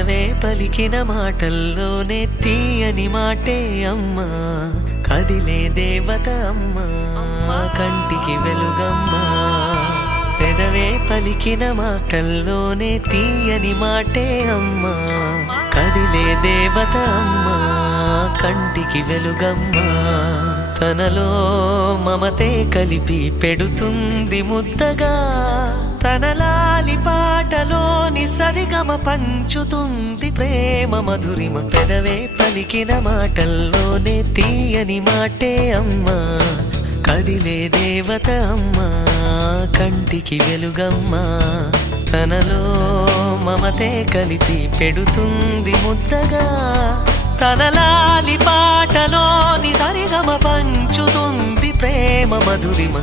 పెదవే పలికిన మాటల్లోనే తీయని మాటే అమ్మా, కదిలే దేవత అమ్మా, కంటికి వెలుగమ్మా. పెదవే పలికిన మాటల్లోనే తీయని మాటే అమ్మా, కదిలే దేవత అమ్మా, కంటికి వెలుగమ్మా. తనలో మమతే కలిపి పెడుతుంది ముద్దగా, తన లాలి పాటలోని సరిగమ పంచుతుంది ప్రేమ మధురిమ. పెదవే పలికిన మాటల్లోనే తీయని మాటే అమ్మా, కదిలే దేవత అమ్మా, కంటికి వెలుగమ్మా. తనలో మమతే కలిపి పెడుతుంది ముద్దగా, తన లాలి పాటలోని సరిగమ పంచుతుంది ప్రేమ మధురిమ.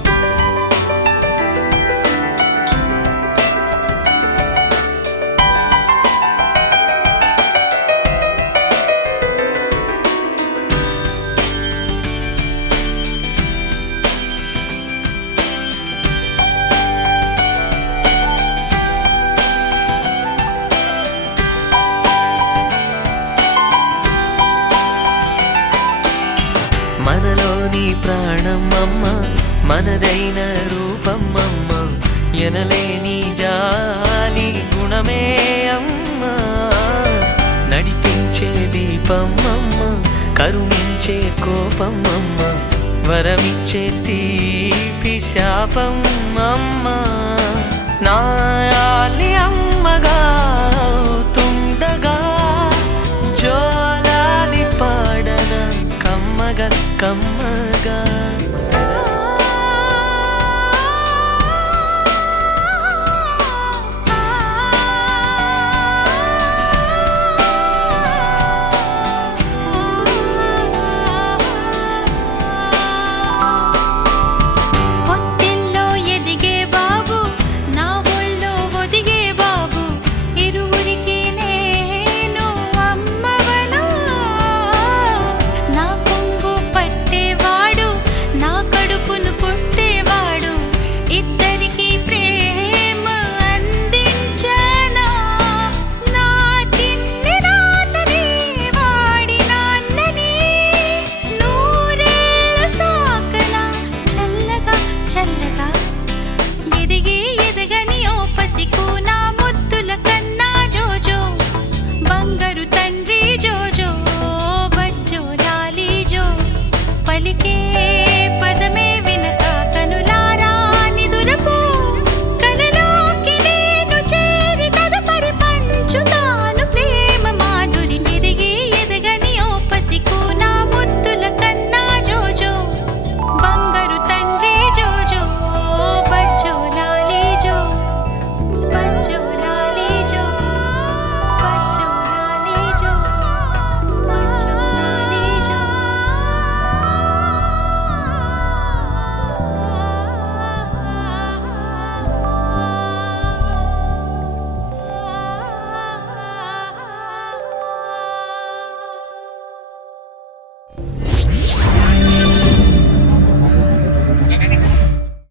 మనలోని ప్రాణం అమ్మ, మనదైన రూపం అమ్మ, ఎనలేని జాలి గుణమే అమ్మ. నడిపించే దీపం అమ్మ, కరుణించే కోపం అమ్మ, వరమిచ్చే తీపి శాపం అమ్మ. నాయాలి అమ్మ